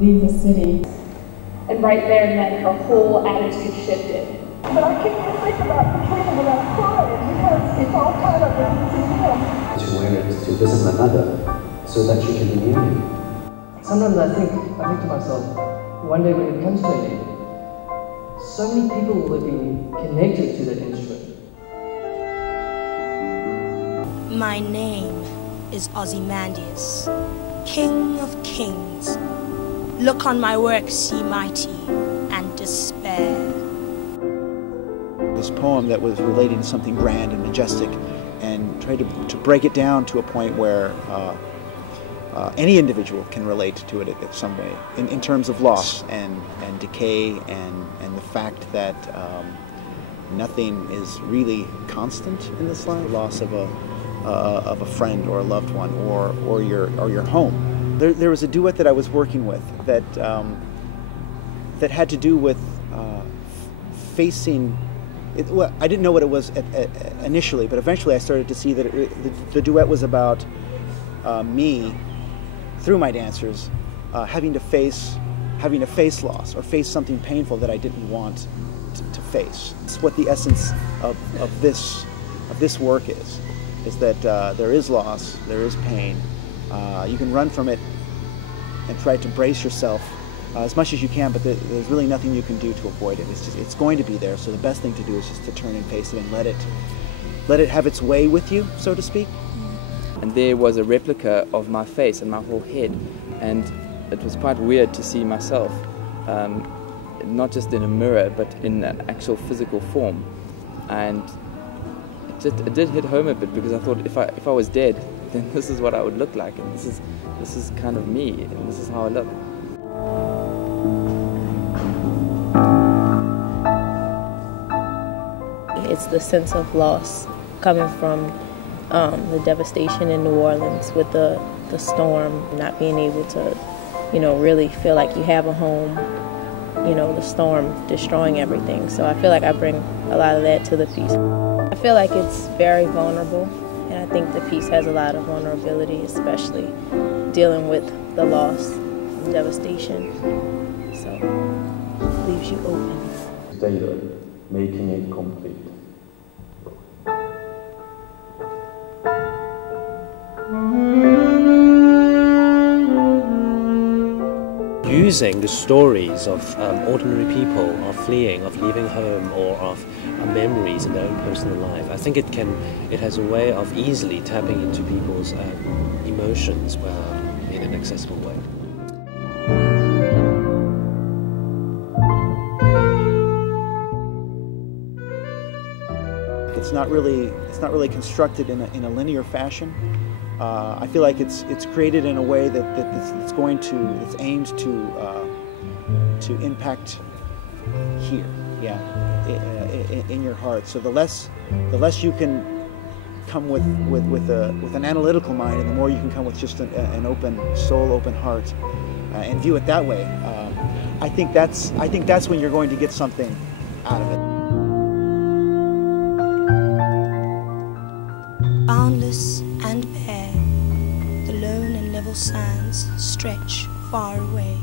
leave the city. And right there and then her whole attitude shifted. But I can't think about Katrina without crying because it's all tied up with him. To wear it to visit my mother so that she can be near me. Sometimes I think to myself, one day when it comes to an end, so many people will have been connected to that instrument. My name is Ozymandias, King of Kings. Look on my works, ye mighty, and despair. This poem that was relating to something grand and majestic, and tried to break it down to a point where any individual can relate to it in some way, in terms of loss and decay and the fact that nothing is really constant in this life. The loss of a friend or a loved one or your home. There was a duet that I was working with that that had to do with facing. Well, I didn't know what it was initially, but eventually I started to see that the duet was about me, through my dancers, having to face loss or face something painful that I didn't want to face. It's what the essence of this work is that there is loss, there is pain. You can run from it and try to brace yourself as much as you can, but there's really nothing you can do to avoid it. It's going to be there, so the best thing to do is just to turn and face it and let it have its way with you, so to speak. And there was a replica of my face and my whole head, and it was quite weird to see myself, not just in a mirror, but in an actual physical form. And it did hit home a bit, because I thought if I was dead, then this is what I would look like, and this is kind of me, and this is how I look. It's the sense of loss coming from the devastation in New Orleans with the storm, not being able to, really feel like you have a home, the storm destroying everything. So I feel like I bring a lot of that to the piece. I feel like it's very vulnerable, and I think the piece has a lot of vulnerability, especially dealing with the loss and devastation. So it leaves you open. Stay there, making it complete. Using the stories of ordinary people, of fleeing, of leaving home, or of memories in their own personal life, I think it has a way of easily tapping into people's emotions in an accessible way. It's not really constructed in a linear fashion. I feel like it's created in a way that's aimed to impact here, in your heart. So the less you can come with an analytical mind, and the more you can come with just an open soul, open heart, and view it that way. I think that's when you're going to get something out of it. Boundless and bare, the lone and level sands stretch far away.